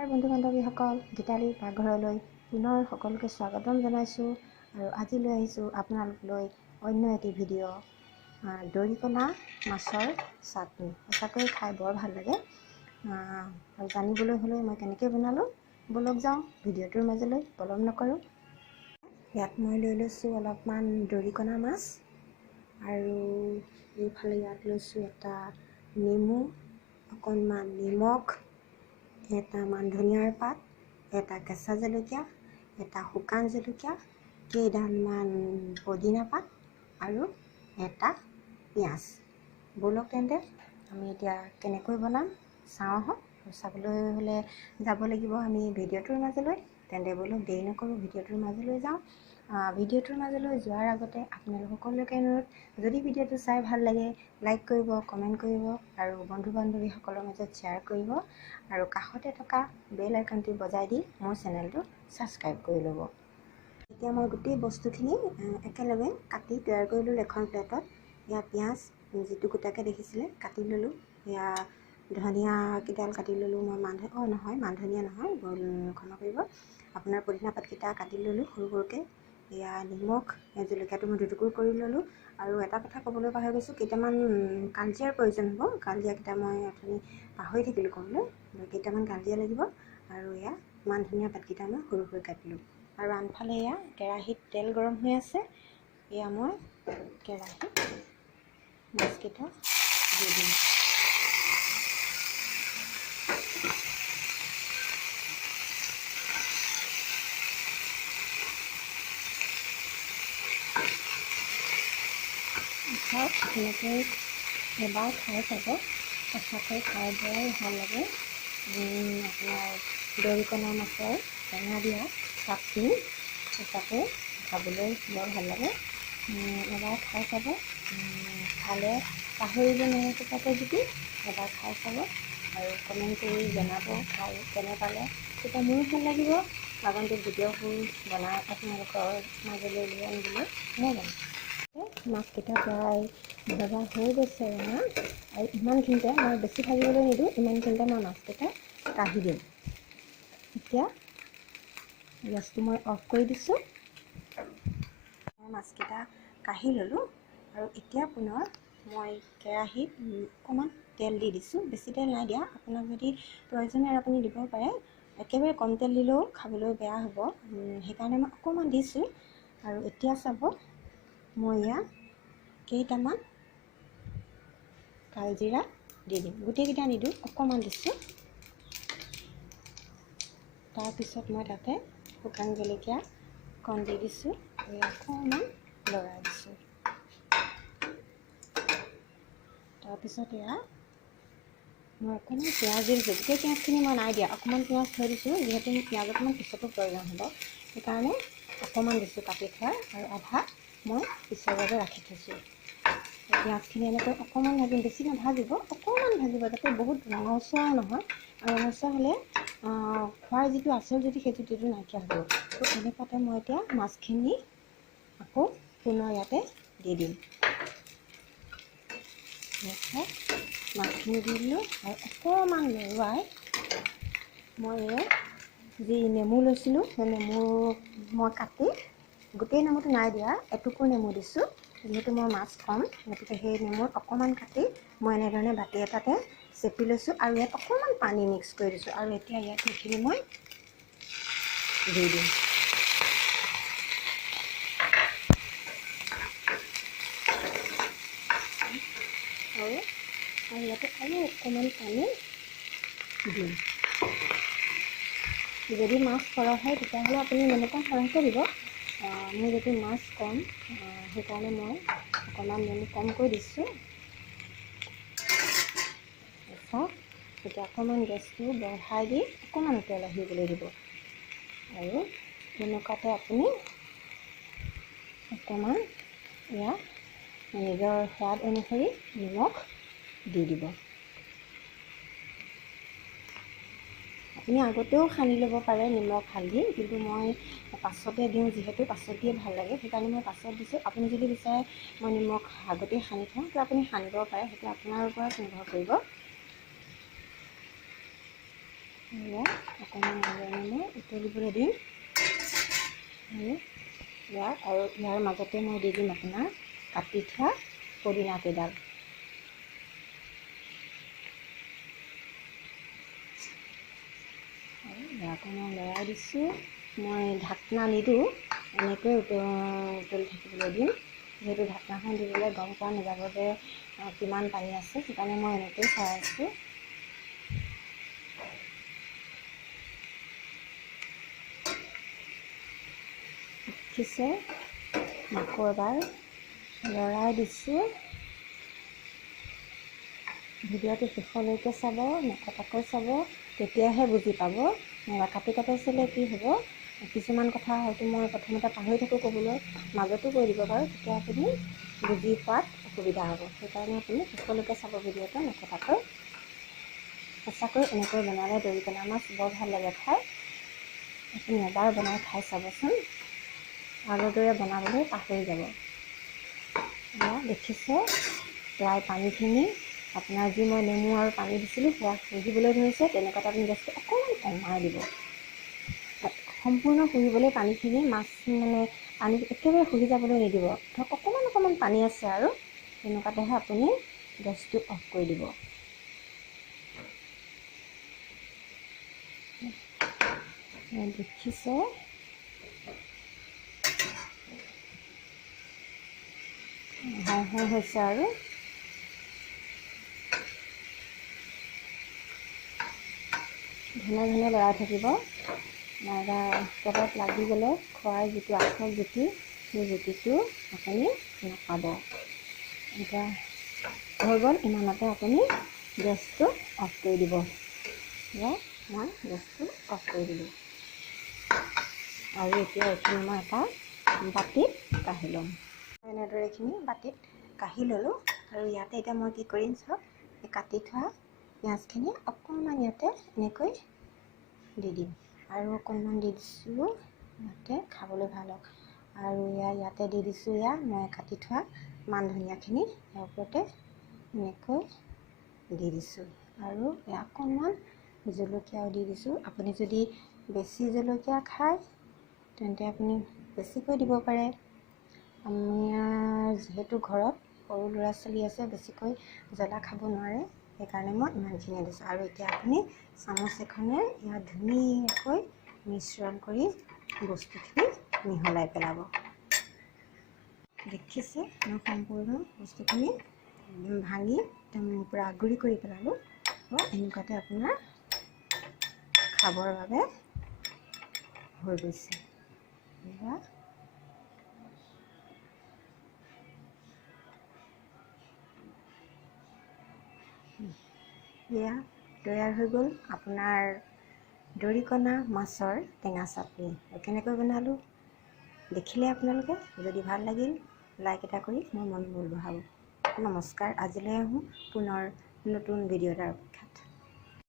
নমস্কাৰ বন্ধু বান্ধৱীসকল, গীতালি পাকঘৰলৈ পুনৰ সকলোকে স্বাগতম জনাইছোঁ। আৰু আজি লৈ আহিছোঁ আপোনালোকলৈ অন্য এটি ভিডিঅ', দৰিকণা মাছৰ চাটনি। সঁচাকৈ খাই বৰ ভাল লাগে। আৰু জানিবলৈ হ'লে মই কেনেকৈ বনালোঁ, বলক যাওঁ ভিডিঅ'টোৰ মাজলৈ, পলম নকৰোঁ। ইয়াত মই লৈ লৈছোঁ অলপমান দৰিকণা মাছ, আৰু এইফালে ইয়াত লৈছোঁ এটা নেমু, অকণমান নিমখ, এটা মান ধনিয়াৰ পাত, এটা কেঁচা জলকীয়া, এটা শুকান জলকীয়া, কেইডালমান পদিনা পাত আৰু এটা পিঁয়াজ। ব'লক তেন্তে আমি এতিয়া কেনেকৈ বনাম চাওঁ আহক। চাবলৈ হ'লে যাব লাগিব আমি ভিডিঅ'টোৰ মাজলৈ। তেন্তে ব'লক দেৰি নকৰোঁ, ভিডিঅ'টোৰ মাজলৈ যাওঁ। ভিডিঅ'টোৰ মাজলৈ যোৱাৰ আগতে আপোনালোক সকলোকে অনুৰোধ, যদি ভিডিঅ'টো চাই ভাল লাগে লাইক কৰিব, কমেণ্ট কৰিব আৰু বন্ধু বান্ধৱীসকলৰ মাজত শ্বেয়াৰ কৰিব, আৰু কাষতে থকা বেল আইকনটি বজাই দি মোৰ চেনেলটো ছাবস্ক্ৰাইব কৰি ল'ব। এতিয়া মই গোটেই বস্তুখিনি একেলগে কাটি তৈয়াৰ কৰি ল'লোঁ এখন প্লেটত। এয়া পিঁয়াজ যিটো গোটাকৈ দেখিছিলে কাটি ল'লোঁ। এয়া ধনিয়া কেইডাল কাটি ল'লোঁ মই, মান ধনিয়া নহয়, ক্ষমা কৰিব, আপোনাৰ পদিনা পাতকেইটা কাটি ল'লোঁ সৰু সৰুকৈ। এয়া নিমখ, জলকীয়াটো মই দুটুকুৰ কৰি ল'লোঁ। আৰু এটা কথা ক'বলৈ পাহৰি গৈছোঁ, কেইটামান কালজিৰাৰ প্ৰয়োজন হ'ব। কালজিৰাকেইটা মই অথনি পাহৰি থাকিলোঁ ক'বলৈ, কেইটামান কালজিৰা লাগিব। আৰু এয়া মান ধনিয়া পাতকেইটা মই সৰু সৰু কাটিলোঁ। আৰু আনফালে এয়া কেৰাহীত তেল গৰম হৈ আছে। এয়া মই কেৰাহীত মাছকেইটা দি দিম। এনেকৈ এবাৰ খাই চাব, সঁচাকৈ খাই বৰ ভাল লাগে। আপোনাৰ দৰিকণা মাছৰ টেঙা দিয়া চাটনি সঁচাকৈ খাবলৈ বৰ ভাল লাগে। এবাৰ খাই চাব, খালে পাহৰিব নোৱাৰে সঁচাকৈ যদি এবাৰ খাই চাব আৰু কমেণ্ট কৰি জনাব খাই কেনে পালে। তেতিয়া মোৰো ভাল লাগিব আগন্তুক ভিডিঅ'বোৰ বনাই আপোনালোকৰ মাজলৈ লৈ আনিবলৈ। নহয় জানো? মাছকেইটা প্ৰায় ভজা হৈ গৈছে ৰঙা, আৰু ইমানখিনিতে মই বেছি ভাজিবলৈ নিদিওঁ, ইমানখিনিতে মই মাছকেইটা কাঢ়ি দিম। এতিয়া গেছটো মই অফ কৰি দিছোঁ। মই মাছকেইটা কাঢ়ি ল'লোঁ, আৰু এতিয়া পুনৰ মই কেৰাহীত অকণমান তেল দি দিছোঁ। বেছি তেল নাই দিয়া, আপোনাক যদি প্ৰয়োজন হয় আপুনি দিব পাৰে। একেবাৰে কম তেল দিলেও খাবলৈ বেয়া হ'ব, সেইকাৰণে মই অকণমান দিছোঁ। আৰু এতিয়া চাব, মই ইয়াত কেইটামান কালজিৰা দি দিম। গোটেইকেইটা নিদিওঁ, অকণমান দিছোঁ। তাৰপিছত মই তাতে শুকান জলকীয়া অকণ দি দিছোঁ, অকণমান লৰাই দিছোঁ। তাৰপিছত এয়া মই অকণমান পিঁয়াজ দি দিছোঁ। গোটেই পিঁয়াজখিনি মই নাই দিয়া, অকণমান পিঁয়াজ থৈ দিছোঁ, যিহেতু মোক পিঁয়াজ অকণমান পিছতো প্ৰয়োজন হ'ব, সেইকাৰণে অকণমান দিছোঁ কাটি থোৱা, আৰু আধা মই পিছৰ বাবে ৰাখি থৈছোঁ। পিঁয়াজখিনি এনেকৈ অকণমান ভাজিম, বেছি নাভাজিব, অকণমান ভাজিব, যাতে বহুত ৰঙচুৱাও নহয়। আৰু ৰঙচুৱা হ'লে খোৱাৰ যিটো আচল সেইটো নাইকিয়া হ'ব। তো এনেকুৱাতে মই এতিয়া মাছখিনি আকৌ পুনৰ ইয়াতে দি দিম। মাছখিনি দি দিলোঁ, আৰু অকণমান লৰাই মই যি নেমু লৈছিলোঁ, সেই নেমু মই কাটি, গোটেই নেমুটো নাই দিয়া, এটুকুৰ নেমু দিছোঁ, যিহেতু মই মাছ খাম, গতিকে সেই নেমু অকণমান কাটি মই এনেধৰণে বাতি এটাতে চেপি লৈছোঁ, আৰু ইয়াত অকণমান পানী মিক্স কৰি দিছোঁ। আৰু এতিয়া ইয়াত সেইখিনি মই দি দিম। আৰু ইয়াতে আৰু অকণমান পানী দিম। যদি মাছ সৰহ হয় তেতিয়াহ'লে আপুনি নেমুকণ সৰহকৈ দিব। মোৰ যদি মাছ কম, সেইকাৰণে মই অকণমান নেমু কমকৈ দিছোঁ। এতিয়া অকণমান গেছটো বঢ়াই দি অকণমান উতল আহিবলৈ দিব। আৰু এনেকুৱাতে আপুনি অকণমান ইয়াত নিজৰ সোৱাদ অনুসৰি নিমখ দি দিব। আপুনি আগতেও সানি ল'ব পাৰে নিমখ হালধি, কিন্তু মই পাছতে দিওঁ, যিহেতু পাছত দিয়ে ভাল লাগে, সেইকাৰণে মই পাছত দিছোঁ। আপুনি যদি বিচাৰে মই নিমখ আগতেই সানি থওঁ, তো আপুনি সানিব পাৰে, সেইটো আপোনাৰ ওপৰত নিৰ্ভৰ কৰিব। এয়া অকণমান মই উতলিবলৈ দিম আৰু ইয়াৰ মাজতে মই দি দিম আপোনাৰ কাটি থোৱা পদিনা কেইডাল। আৰু ইয়াক মই লৰাই দিছোঁ। মই ঢাকনা নিদিওঁ, এনেকৈ উতলি থাকিবলৈ দিম। যিহেতু ঢাকনাখন দিবলৈ গম পোৱা নাযাব যে কিমান পানী আছে, সেইকাৰণে মই এনেকৈ চাই আছোঁ। দেখিছে, আকৌ এবাৰ লৰাই দিছোঁ। ভিডিঅ'টো শেষলৈকে চাব, নকটাকৈ চাব, তেতিয়াহে বুজি পাব। কাটি চালে কি হ'ব, কিছুমান কথা হয়তো মই প্ৰথমতে পাহৰি থাকোঁ ক'বলৈ, মাজতো কৈ দিব পাৰোঁ, তেতিয়া আপুনি বুজি পোৱাত অসুবিধা হ'ব। সেইকাৰণে আপুনি শেষলৈকে চাব ভিডিঅ'টো নকটাকৈ। সঁচাকৈ এনেকৈ বনালে দৰিকণা মাছ বৰ ভাল লাগে খাই। আপুনি এবাৰ বনাই খাই চাবচোন, আগৰ দৰে বনাবলৈ পাহৰি যাব। এয়া দেখিছে, প্ৰায় পানীখিনি আপোনাৰ যি মই নেমু আৰু পানী দিছিলোঁ সেয়া শুহিবলৈ ধৰিছে। তেনেকুৱাত আপুনি গেছটো অকণমান কমাই দিব। সম্পূৰ্ণ শুহিবলৈ পানীখিনি মাছ পানী একেবাৰে শুহি যাবলৈ নিদিব। ধৰক অকণমান পানী আছে আৰু তেনেকুৱাতেহে আপুনি গেছটো অফ কৰি দিব। দেখিছে, হৈছে আৰু ঘনে লৰাই থাকিব। নাইবা পেটত লাগি গ'লে খোৱাৰ যিটো আচল জুতি, সেই জুতিটো আপুনি নাপাব। এতিয়া হৈ গ'ল, ইমানতে আপুনি গেছটো অফ কৰি দিব। মই গেছটো অফ কৰি দিলোঁ। আৰু এতিয়া এইখিনি মই এটা বাতিত কাঢ়ি ল'ম। এনেদৰে এইখিনি বাতিত কাঢ়ি ল'লোঁ। আৰু ইয়াতে এতিয়া মই কি কৰিম চাওক, এই কাটি থোৱা পিঁয়াজখিনি অকণমান ইয়াতে এনেকৈ দি দিম। আৰু অকণমান দি দিছোঁ ইয়াতে খাবলৈ ভাল হওক। আৰু ইয়াতে দি দিছোঁ মই কাটি থোৱা মান ধনিয়াখিনি ইয়াৰ ওপৰতে এনেকৈ দি দিছোঁ। আৰু অকণমান জলকীয়াও দি দিছোঁ। আপুনি যদি বেছি জলকীয়া খায় তেন্তে আপুনি বেছিকৈ দিব পাৰে। আমাৰ যিহেতু ঘৰত সৰু ল'ৰা ছোৱালী আছে, বেছিকৈ জ্বলা খাব নোৱাৰে, সেইকাৰণে মই ইমানখিনিয়ে দিছোঁ। আৰু এতিয়া আপুনি চামুচ এখনে ইয়াত ধুনীয়াকৈ মিশ্ৰণ কৰি বস্তুখিনি মিহলাই পেলাব। দেখিছে, মই সম্পূৰ্ণ বস্তুখিনি ভাঙি একদম পূৰা গুড়ি কৰি পেলালোঁ। এনেকুৱাতে আপোনাৰ খাবৰ বাবে হৈ গৈছে। এয়া তৈয়াৰ হৈ গ'ল আপোনাৰ দৰিকণা মাছৰ টেঙা চাটনি। কেনেকৈ বনালোঁ দেখিলে আপোনালোকে। যদি ভাল লাগিল লাইক এটা কৰি মোৰ মনোবল বঢ়াব। নমস্কাৰ, আজিলৈ আহোঁ পুনৰ নতুন ভিডিঅ' এটাৰ